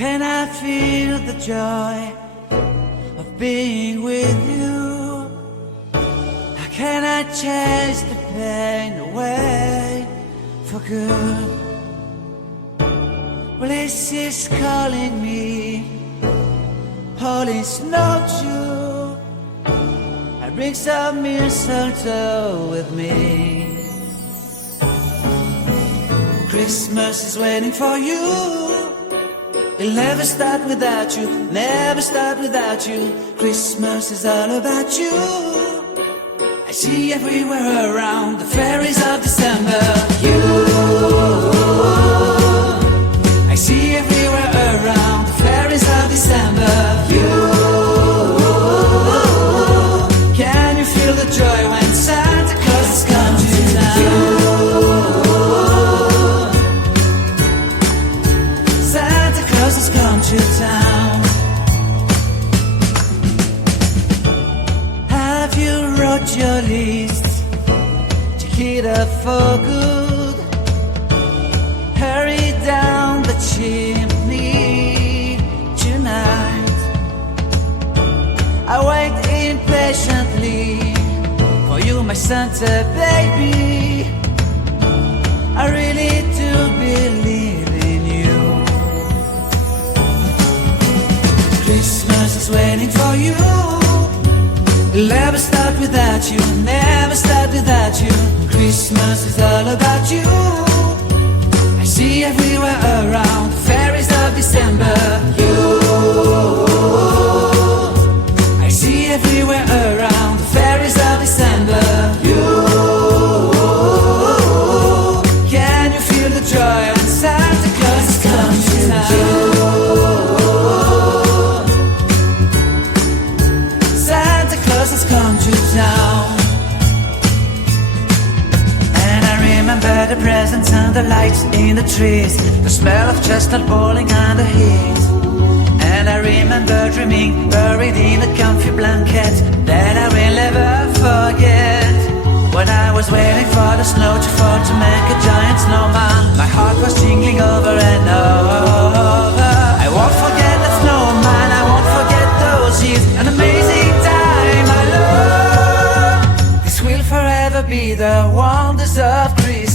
can I feel the joy of being with you? How can I chase the pain away for good? Well, this is calling me, all is not true. I bring some mistletoe with me. Christmas is waiting for you. It'll never start without you, never start without you. Christmas is all about you. I see everywhere around the fairies of December. You, I see everywhere around the fairies of December. You, can you feel the joy when Santa Claus has come to town? Santa Claus has come to town. Have you wrote your list? Check it up for good. Hurry down the chimney tonight. I wait impatiently for you, my Santa baby. I really do believe in you. Christmas is waiting for you. It'll never start without you, never start without you. Christmas is all about you. I see everywhere around the fairies of December. You, I see everywhere around the fairies of December. You, can you feel the joy when Santa Claus has come to town? Santa Claus has come to town. And I remember the presents and the lights in the trees, the smell of chestnut boiling on the heat. And I remember dreaming, buried in a comfy blanket that I will never forget. When I was waiting for the snow to fall to make a giant snowman, my heart was jingling over and over. I won't forget that snowman, I won't forget those years, an amazing time I love. This will forever be the wonders of Christmas.